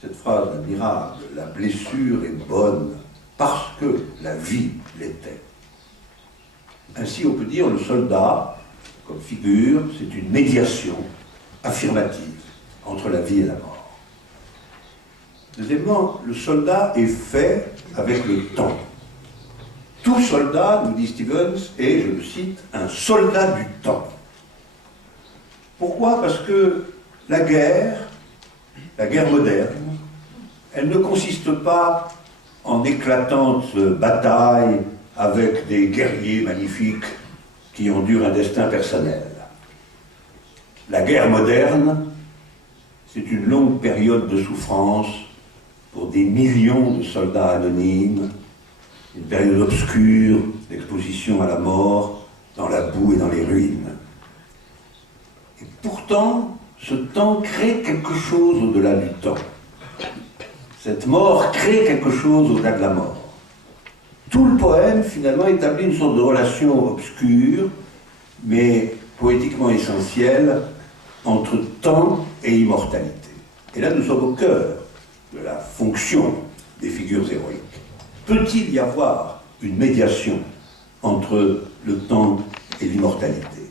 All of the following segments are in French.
cette phrase admirable, la blessure est bonne parce que la vie l'était. Ainsi, on peut dire le soldat, comme figure, c'est une médiation affirmative entre la vie et la mort. Deuxièmement, le soldat est fait avec le temps. Tout soldat, nous dit Stevens, est, je le cite, un soldat du temps. Pourquoi? Parce que la guerre moderne, elle ne consiste pas en éclatantes batailles avec des guerriers magnifiques qui endurent un destin personnel. La guerre moderne, c'est une longue période de souffrance pour des millions de soldats anonymes, une période obscure d'exposition à la mort, dans la boue et dans les ruines. Et pourtant, ce temps crée quelque chose au-delà du temps. Cette mort crée quelque chose au-delà de la mort. Tout le poème, finalement, établit une sorte de relation obscure, mais poétiquement essentielle, entre temps et immortalité. Et là, nous sommes au cœur de la fonction des figures héroïques. Peut-il y avoir une médiation entre le temps et l'immortalité?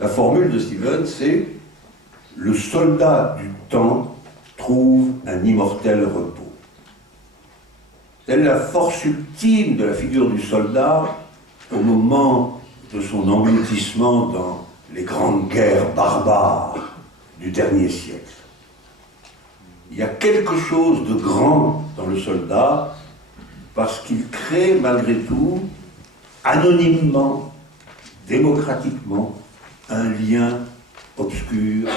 La formule de Stevens, c'est « le soldat du temps trouve un immortel repos ». Telle est la force ultime de la figure du soldat au moment de son engloutissement dans les grandes guerres barbares du dernier siècle. Il y a quelque chose de grand dans le soldat parce qu'il crée malgré tout, anonymement, démocratiquement, un lien obscur,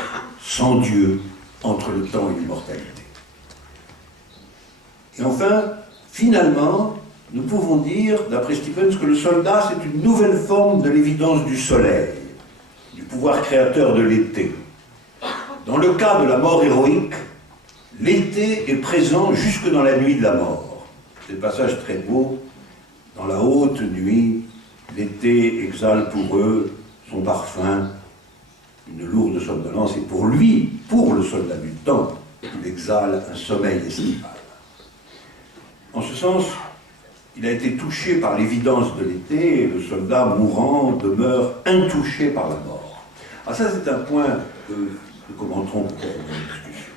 sans Dieu, entre le temps et l'immortalité. Et enfin, finalement, nous pouvons dire, d'après Stevens, que le soldat, c'est une nouvelle forme de l'évidence du soleil, du pouvoir créateur de l'été. Dans le cas de la mort héroïque, l'été est présent jusque dans la nuit de la mort. C'est le passage très beau. Dans la haute nuit, l'été exhale pour eux son parfum, une lourde somnolence, et pour lui, pour le soldat du temps, il exhale un sommeil estival. En ce sens, il a été touché par l'évidence de l'été, et le soldat mourant demeure intouché par la mort. Alors ça, c'est un point que nous commenterons peut-être dans la discussion.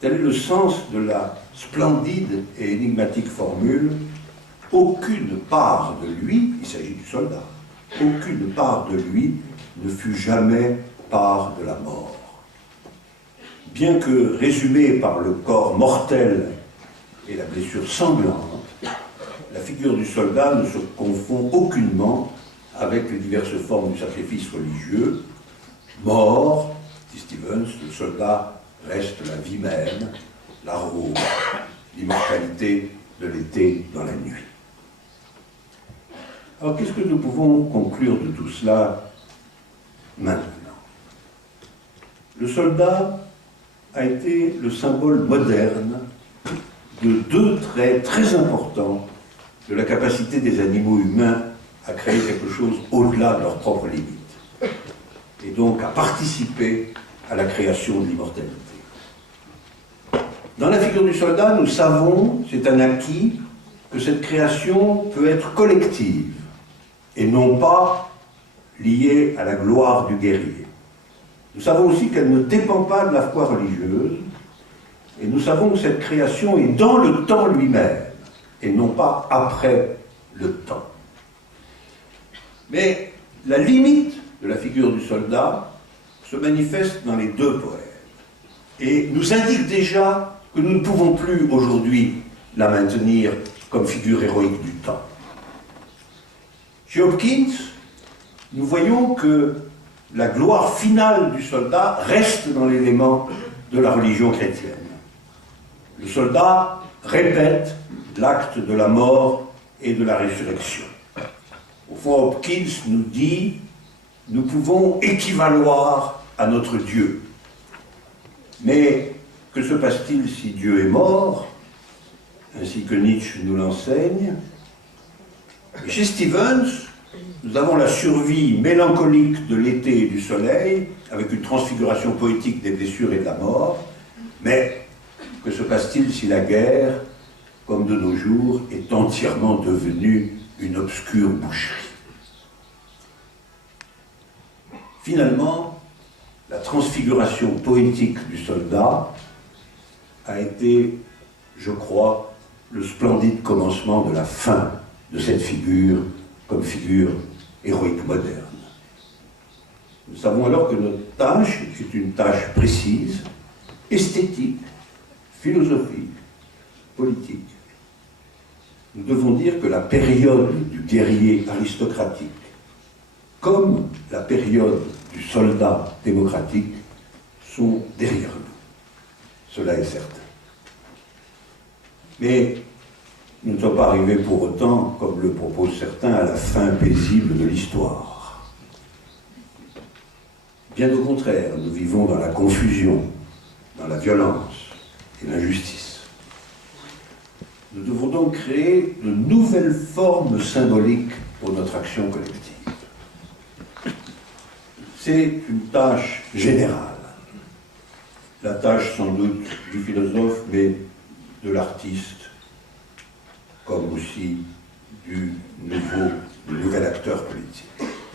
Tel est le sens de la splendide et énigmatique formule « Aucune part de lui », il s'agit du soldat, « aucune part de lui ne fut jamais part de la mort ». Bien que résumée par le corps mortel et la blessure sanglante, la figure du soldat ne se confond aucunement avec les diverses formes du sacrifice religieux. Mort, dit Stevens, le soldat reste la vie même, la rose, l'immortalité de l'été dans la nuit. Alors, qu'est-ce que nous pouvons conclure de tout cela maintenant? Le soldat a été le symbole moderne de deux traits très importants de la capacité des animaux humains à créer quelque chose au-delà de leurs propres limites, et donc à participer à la création de l'immortalité. Dans la figure du soldat, nous savons, c'est un acquis, que cette création peut être collective et non pas liée à la gloire du guerrier. Nous savons aussi qu'elle ne dépend pas de la foi religieuse, et nous savons que cette création est dans le temps lui-même et non pas après le temps. Mais la limite de la figure du soldat se manifeste dans les deux poèmes et nous indique déjà que nous ne pouvons plus aujourd'hui la maintenir comme figure héroïque du temps. Chez Hopkins, nous voyons que la gloire finale du soldat reste dans l'élément de la religion chrétienne. Le soldat répète l'acte de la mort et de la résurrection. Au fond, Hopkins nous dit « nous pouvons équivaloir à notre Dieu ». Mais que se passe-t-il si Dieu est mort, ainsi que Nietzsche nous l'enseigne? Et chez Stevens, nous avons la survie mélancolique de l'été et du soleil, avec une transfiguration poétique des blessures et de la mort, mais que se passe-t-il si la guerre, comme de nos jours, est entièrement devenue une obscure boucherie? Finalement, la transfiguration poétique du soldat a été, je crois, le splendide commencement de la fin de cette figure comme figure héroïque moderne. Nous savons alors que notre tâche est une tâche précise, esthétique, philosophique, politique. Nous devons dire que la période du guerrier aristocratique, comme la période du soldat démocratique, sont derrière nous. Cela est certain. Mais nous ne sommes pas arrivés pour autant, comme le proposent certains, à la fin paisible de l'histoire. Bien au contraire, nous vivons dans la confusion, dans la violence et l'injustice. Nous devons donc créer de nouvelles formes symboliques pour notre action collective. C'est une tâche générale, la tâche sans doute du philosophe, mais de l'artiste, comme aussi du nouvel acteur politique.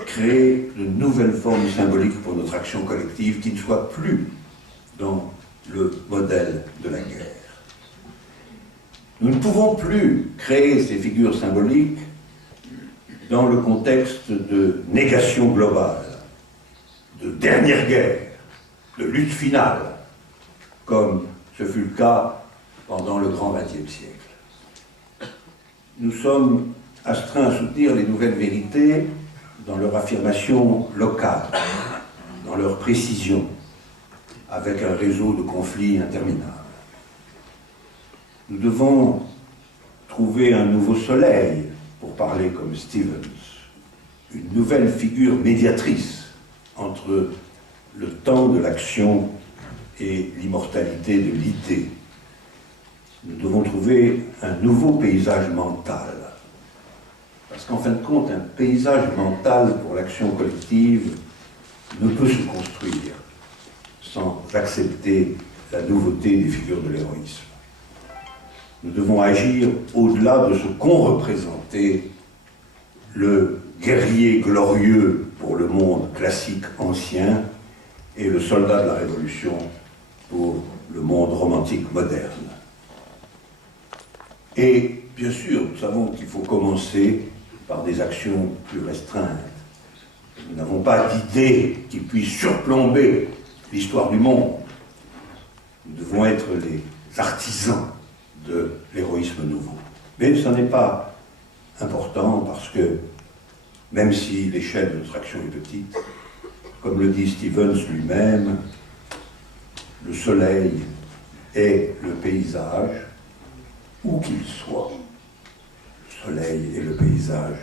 Créer de nouvelles formes symboliques pour notre action collective qui ne soient plus dans le modèle de la guerre. Nous ne pouvons plus créer ces figures symboliques dans le contexte de négation globale, de dernière guerre, de lutte finale, comme ce fut le cas pendant le grand XXe siècle. Nous sommes astreints à soutenir les nouvelles vérités dans leur affirmation locale, dans leur précision, avec un réseau de conflits interminables. Nous devons trouver un nouveau soleil, pour parler comme Stevens, une nouvelle figure médiatrice entre le temps de l'action et l'immortalité de l'idée. Nous devons trouver un nouveau paysage mental. Parce qu'en fin de compte, un paysage mental pour l'action collective ne peut se construire sans accepter la nouveauté des figures de l'héroïsme. Nous devons agir au-delà de ce qu'ont représenté le guerrier glorieux pour le monde classique ancien et le soldat de la Révolution pour le monde romantique moderne. Et bien sûr, nous savons qu'il faut commencer par des actions plus restreintes. Nous n'avons pas d'idée qui puisse surplomber l'histoire du monde. Nous devons être les artisans de l'héroïsme nouveau. Mais ça n'est pas important parce que, même si l'échelle de notre action est petite, comme le dit Stevens lui-même, le soleil est le paysage, où qu'il soit. Le soleil est le paysage